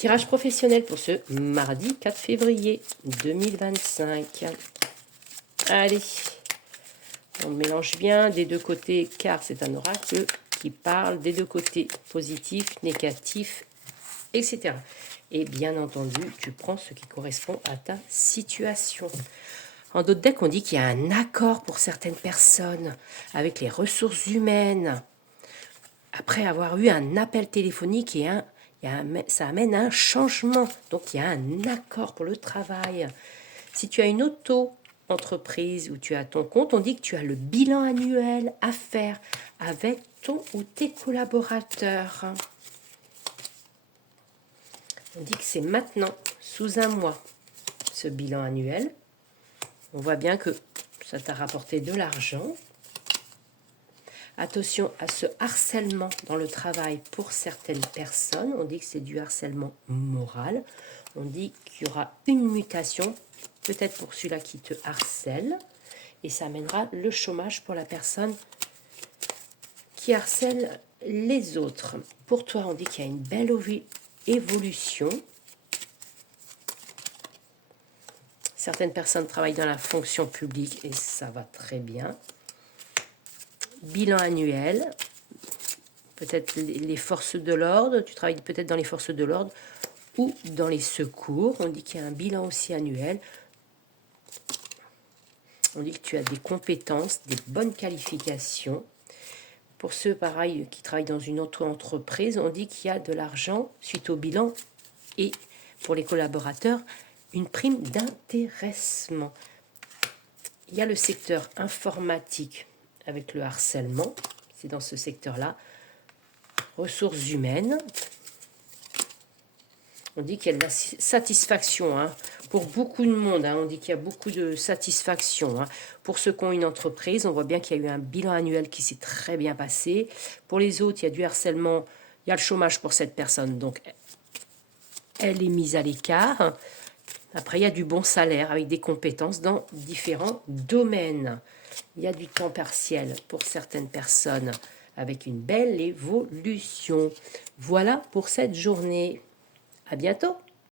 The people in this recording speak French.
Tirage professionnel pour ce mardi 4 février 2025. Allez, on mélange bien des deux côtés car c'est un oracle qui parle des deux côtés, positif, négatif, etc. Et bien entendu, tu prends ce qui correspond à ta situation. En d'autres decks, on dit qu'il y a un accord pour certaines personnes avec les ressources humaines. Après avoir eu un appel téléphonique et ça amène un changement. Donc, il y a un accord pour le travail. Si tu as une auto-entreprise ou tu as ton compte, on dit que tu as le bilan annuel à faire avec ton ou tes collaborateurs. On dit que c'est maintenant, sous un mois, ce bilan annuel. On voit bien que ça t'a rapporté de l'argent. Attention à ce harcèlement dans le travail pour certaines personnes. On dit que c'est du harcèlement moral. On dit qu'il y aura une mutation, peut-être pour celui-là qui te harcèle. Et ça amènera le chômage pour la personne qui harcèle les autres. Pour toi, on dit qu'il y a une belle évolution. Certaines personnes travaillent dans la fonction publique et ça va très bien. Bilan annuel, peut-être les forces de l'ordre, tu travailles peut-être dans les forces de l'ordre ou dans les secours. On dit qu'il y a un bilan aussi annuel. On dit que tu as des compétences, des bonnes qualifications. Pour ceux, pareil, qui travaillent dans une autre entreprise, on dit qu'il y a de l'argent suite au bilan et pour les collaborateurs, une prime d'intéressement. Il y a le secteur informatique avec le harcèlement, c'est dans ce secteur-là. Ressources humaines. On dit qu'il y a de la satisfaction pour beaucoup de monde. On dit qu'il y a beaucoup de satisfaction. Pour ceux qui ont une entreprise, on voit bien qu'il y a eu un bilan annuel qui s'est très bien passé. Pour les autres, il y a du harcèlement, il y a le chômage pour cette personne. Donc, elle est mise à l'écart. Après, il y a du bon salaire avec des compétences dans différents domaines. Il y a du temps partiel pour certaines personnes avec une belle évolution. Voilà pour cette journée. À bientôt.